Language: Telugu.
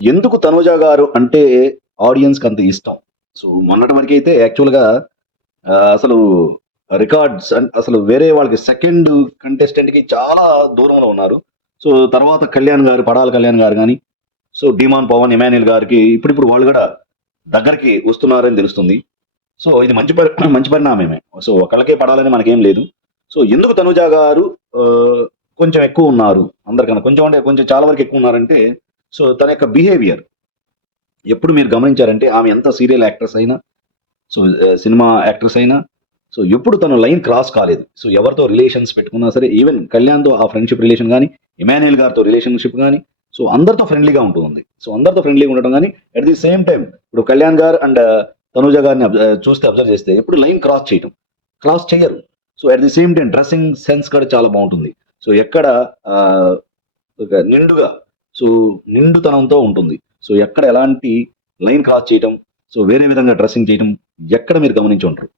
ఎందుకు తనూజ గారు అంటే ఆడియన్స్‌కి అంత ఇష్టం? సో, మొన్నటి వరకైతే యాక్చువల్‌గా అసలు రికార్డ్స్ అసలు వేరే వాళ్ళకి సెకండ్ కంటెస్టెంట్‌కి చాలా దూరంలో ఉన్నారు. సో, తర్వాత కళ్యాణ్ గారు, పడాల కళ్యాణ్ గారు గాని, సో, డీమాన్ పవన్, ఇమాన్యుల్ గారికి ఇప్పుడిప్పుడు వాళ్ళు గూడా దగ్గరికి వస్తున్నారని తెలుస్తుంది. సో, ఇది మంచి పరిణామమే. సో, ఒకళ్ళకే పడాలని మనకేం లేదు. సో, ఎందుకు తనూజ గారు ఆహ్, కొంచెం ఎక్కువున్నారు అందరికన్నా? కొంచెం అంటే కొంచెం చాలా వరకు ఎక్కువున్నారంటే, సో, తన యొక్క బిహేవియర్ ఎప్పుడు మీరు గమనించారంటే ఆమె ఎంత సీరియల్ యాక్ట్రెస్ అయినా, సో, సినిమా యాక్ట్రెస్ అయినా, సో, ఎప్పుడు తను లైన్ క్రాస్ కాలేదు. సో, ఎవరితో రిలేషన్స్ పెట్టుకున్నా సరే, ఈవెన్ కళ్యాణ్‌తో ఆ ఫ్రెండ్‌షిప్ రిలేషన్ గాని, ఇమాన్యుయల్ గారితో రిలేషన్‌షిప్ గాని, సో, అందరితో ఫ్రెండ్లీగా ఉంటూ ఉంది. సో, అందరితో ఫ్రెండ్లీగా ఉండటం గాని, అట్ ది సేమ్ టైమ్ ఇప్పుడు కళ్యాణ్ గారు అండ్ తనూజ గారిని చూస్తే అబ్జర్వ్ చేస్తే ఎప్పుడు లైన్ క్రాస్ చేయటం. క్రాస్ చెయ్యరు. So, at the same time dressing sense కూడా చాలా బావుంటుంది. సో, ఎక్కడ ఆహ్, ఒక నిండుగా, సో, నిండుతనంతో ఉంటుంది. సో, ఎక్కడ ఎలాంటి లైన్ క్రాస్ చేయటం, సో, వేరే విధంగా డ్రెస్సింగ్ చేయటం ఎక్కడ మీరు గమనించి ఉండరు.